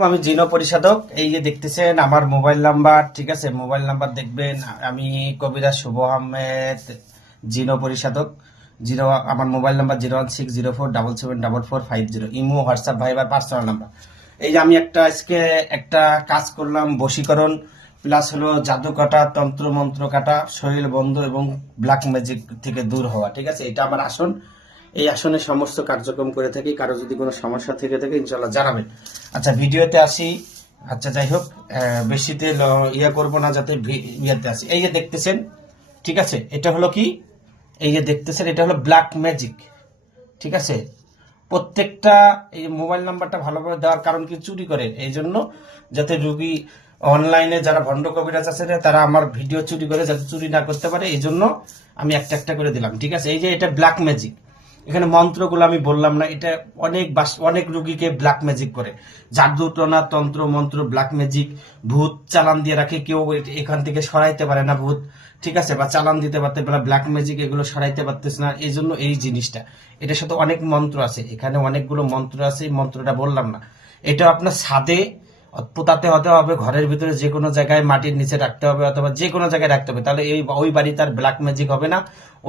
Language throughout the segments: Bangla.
আমি জিনো পরিশোধক। এই যে দেখতেছেন আমার মোবাইল নাম্বার, ঠিক আছে, মোবাইল নাম্বার দেখবেন। আমি কবিরাজ শুভ আহমেদ, জিনো পরিশোধক। জিরো আমার mobile number 01604774450। Imo, WhatsApp, Viber personal number. এই যে আমি আজকে একটা কাজ করলাম, বশীকরণ প্লাস হলো জাদু কাটা, তন্ত্র মন্ত্র কাটা, শরীর বন্ধ এবং ব্ল্যাক ম্যাজিক থেকে দূর হওয়া। ঠিক আছে, এটা আমার আসন। এই আসনে সমস্ত কার্যক্রম করে থাকি। কারো যদি কোনো সমস্যা থেকে থাকে ইনশাল্লাহ জানাবেন। আচ্ছা, ভিডিওতে আসি। আচ্ছা, যাই হোক, বেশিতে ইয়া করবো না, যাতে ইয়েতে আসি। এই যে দেখতেছেন, ঠিক আছে, এটা হলো কি, এই যে দেখতেছেন এটা হলো ব্ল্যাক ম্যাজিক। ঠিক আছে, প্রত্যেকটা এই মোবাইল নাম্বারটা ভালোভাবে দেওয়ার কারণ কি, চুরি করে, এই জন্য যাতে রুগী অনলাইনে যারা ভণ্ড কবিরাজ আছে তারা আমার ভিডিও চুরি করে যাতে চুরি না করতে পারে, এই জন্য আমি একটা একটা করে দিলাম। ঠিক আছে, এই যে এটা ব্ল্যাক ম্যাজিক। এখানে মন্ত্রগুলো আমি বললাম না, এটা অনেক রুগীকে ব্ল্যাক ম্যাজিক করে, জাদু টোনা তন্ত্র মন্ত্র, ব্ল্যাক ম্যাজিক, ভূত চালান দিয়ে রাখে, কেউ এখান থেকে সরাইতে পারে না ভূত, ঠিক আছে, বা চালান দিতে পারতে পারে, ব্ল্যাক ম্যাজিক এগুলো সরাইতে পারতেছে না, এই জন্য এই জিনিসটা। এটার সাথে অনেক মন্ত্র আছে, এখানে অনেকগুলো মন্ত্র আছে, এই মন্ত্রটা বললাম না। এটা আপনার ছাদে পোতাতে হতে হবে, ঘরের ভিতরে যে কোনো জায়গায় মাটির নিচে রাখতে হবে, অথবা যে কোনো জায়গায় রাখতে হবে, তাহলে ওই বাড়িতে আর ব্ল্যাক ম্যাজিক হবে না,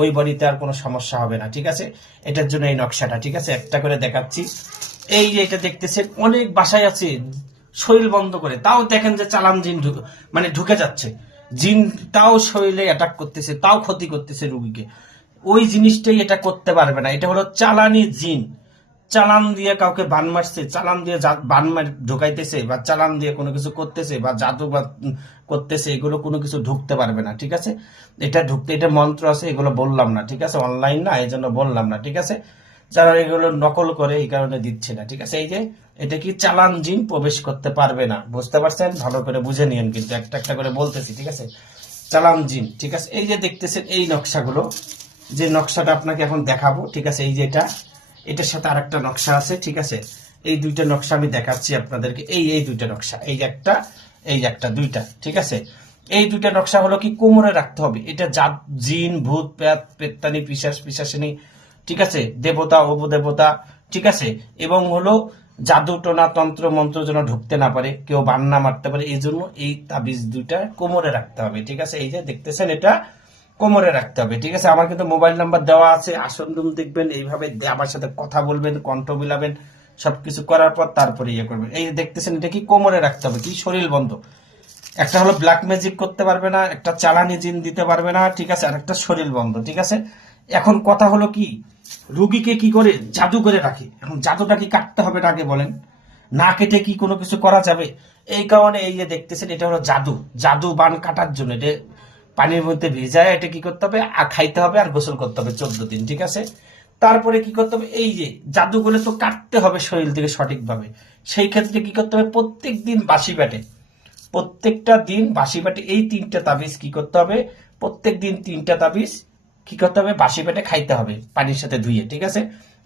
ওই বাড়িতে আর কোনো সমস্যা হবে না। ঠিক আছে, এটার জন্য এই নকশাটা। ঠিক আছে, একটা করে দেখাচ্ছি। এই যে এটা দেখতেছেন, অনেক বাসায় আছে শরীর বন্ধ করে, তাও দেখেন যে চালান জিন মানে ঢুকে যাচ্ছে, জিন তাও শরীরে অ্যাটাক করতেছে, তাও ক্ষতি করতেছে রুগীকে। ওই জিনিসটাই এটা করতে পারবে না। এটা হলো চালানি জিন, চালান দিয়ে কাউকে বান মারছে, চালান দিয়ে বান মার ঢুকাইতেছে, বা চালান দিয়ে কোনো কিছু করতেছে, বা জাদু বা করতেছে, এগুলো কোনো কিছু ঢুকতে পারবে না। ঠিক আছে, এটা মন্ত্র আছে, এগুলো বললাম না। ঠিক আছে, অনলাইন না, এই জন্য বললাম না। ঠিক আছে, যারা এগুলো নকল করে এই কারণে দিচ্ছে না। ঠিক আছে, এই যে এটা কি, চালান জিন প্রবেশ করতে পারবে না, বুঝতে পারছেন? ভালো করে বুঝে নিন, কিন্তু একটা একটা করে বলতেছি। ঠিক আছে, চালান জিন। ঠিক আছে, এই যে দেখতেছেন এই নকশাগুলো, যে নকশাটা আপনাকে এখন দেখাবো। ঠিক আছে, এই যে এটার সাথে আরেকটা নকশা আছে। ঠিক আছে, এই দুইটা নকশা আমি দেখাচ্ছি আপনাদেরকে। এই দুইটা নকশা, এই যে একটা দুইটা। ঠিক আছে, এই দুইটা নকশা হলো কি, কোমরে রাখতে হবে। এটা জিন ভূত পেত্তানি পিশাচিনী, ঠিক আছে, দেবতা উপদেবতা, ঠিক আছে, এবং হলো জাদু টোনা তন্ত্র মন্ত্র যেন ঢুকতে না পারে, কেউ বান না মারতে পারে, এই জন্য এই তাবিজ দুইটা কোমরে রাখতে হবে। ঠিক আছে, এই যে দেখতেছেন এটা কোমরে রাখতে হবে। ঠিক আছে, আমার কিন্তু মোবাইল নাম্বার দেওয়া আছে, আসন রুম দেখবেন, এইভাবে আমার সাথে কথা বলবেন, কণ্ঠ মিলাবেন, সবকিছু করার পর তারপরে ইয়ে করবেন। এই যে দেখতেছেন, এটা কি কোমরে রাখতে হবে, কি শরীর বন্ধ। একটা হলো ব্ল্যাক ম্যাজিক করতে পারবে না, একটা চালানি জিন দিতে পারবে না, ঠিক আছে, আর একটা শরীর বন্ধ। ঠিক আছে, এখন কথা হলো কি, রুগীকে কি করে জাদু করে রাখে। এখন জাদুটা কি কাটতে হবে না, আগে বলেন? না কেটে কি কোনো কিছু করা যাবে? এই কারণে এই যে দেখতেছেন, এটা হলো জাদু বান কাটার জন্য। এটা পানির মধ্যে ভিজায়, এটা কি করতে হবে, আর খাইতে হবে, আর গোসল করতে হবে 14 দিন। ঠিক আছে, তারপরে কি করতে হবে, এই যে জাদুগুলো তো কাটতে হবে শরীর থেকে সঠিকভাবে। সেই ক্ষেত্রে কি করতে হবে, প্রত্যেকটা দিন বাসি পেটে এই 3টে তাবিজ কি করতে হবে, প্রত্যেক দিন 3টা তাবিজ কি করতে হবে, বাসি পেটে খাইতে হবে, পানির সাথে ধুয়ে। ঠিক আছে,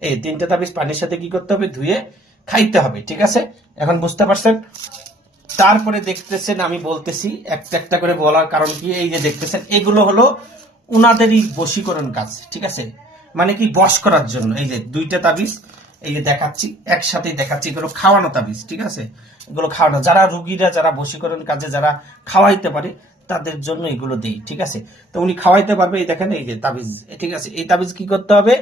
এই 3টে তাবিজ পানির সাথে কি করতে হবে, ধুয়ে খাইতে হবে। ঠিক আছে, এখন বুঝতে পারছেন? তারপরে দেখতেছেন, আমি বলতেছি একটা একটা করে বলার কারণ কি, এই যে দেখতেছেন, এগুলো হলো উনাদেরই বশীকরণ কাজ। ঠিক আছে, মানে কি, বশ করার জন্য। এই যে 2টা তাবিজ, এই যে দেখাচ্ছি, একসাথেই দেখাচ্ছি, এগুলো খাওয়ানো তাবিজ। ঠিক আছে, এগুলো খাওয়ানো, যারা রুগীরা যারা বশীকরণ কাজে যারা খাওয়াইতে পারে তাদের জন্য এগুলো দেই। ঠিক আছে, তো উনি খাওয়াইতে পারবে। এই দেখেন, এই যে তাবিজ। ঠিক আছে, এই তাবিজ কি করতে হবে,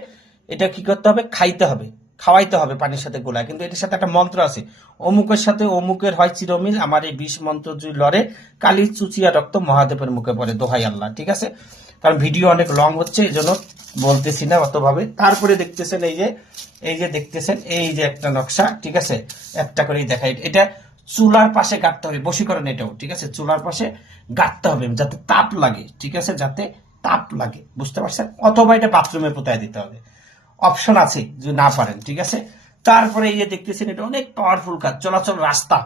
এটা কি করতে হবে, খাইতে হবে, খাওয়াইতে হবে পানির সাথে গোলায়। কিন্তু এটার সাথে একটা মন্ত্র আছে, অমুকের সাথে অমুকের হয় চিরমিল, আমার এই 20 মন্ত্র জুই লড়ে, কালি চুচিয়া রক্ত মহাদেবের মুখে পড়ে, দোহাই আল্লাহ। ঠিক আছে, কারণ ভিডিও অনেক লং হচ্ছে, এই জন্য বলতেছি না অতভাবে। তারপরে দেখতেছেন, এই যে দেখতেছেন, এই যে একটা নকশা। ঠিক আছে, একটা করেই দেখাই। এটা চুলার পাশে গাঁথতে হবে, বশীকরণ এটাও। ঠিক আছে, চুলার পাশে গাঁথতে হবে, যাতে তাপ লাগে। ঠিক আছে, যাতে তাপ লাগে, বুঝতে পারছেন? অথবা এটা বাথরুমে পোতায় দিতে হবে, অপশন আছে যদি না পারেন। ঠিক আছে, তারপরে এই যে দেখতেছেন, এটা অনেক পাওয়ারফুল কাজ। চলাচল রাস্তা,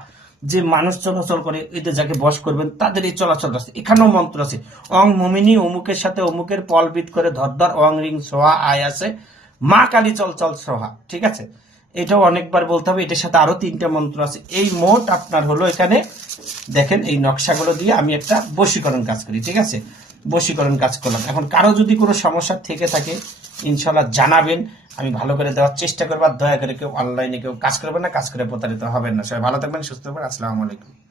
যে মানুষ চলাচল করে, এদের যাকে বশ করবেন তাদের এই চলাচল রাস্তা, এখানেও মন্ত্র আছে। অং মুমিনী, অমুকের সাথে অমুকের পলবিদ করে ধরধর, অং রিং সোহা আয় আছে, মা কালী চল চল সোহা। ঠিক আছে, এটাও অনেকবার বলতে হবে। এটার সাথে আরো 3টা মন্ত্র আছে। এই মোট আপনার হলো, এখানে দেখেন এই নকশাগুলো দিয়ে আমি একটা বশীকরণ কাজ করি। ঠিক আছে, বশীকরণ কাজ করলাম। এখন কারো যদি কোনো সমস্যা থেকে থাকে ইনশাল্লাহ জানাবেন, আমি ভালো করে দেওয়ার চেষ্টা করবো। আর দয়া করে কেউ অনলাইনে কেউ কাজ করবেন না, কাজ করে প্রতারিত হবেন না। সবাই ভালো থাকবেন, সুস্থ থাকবেন। আসসালামু আলাইকুম।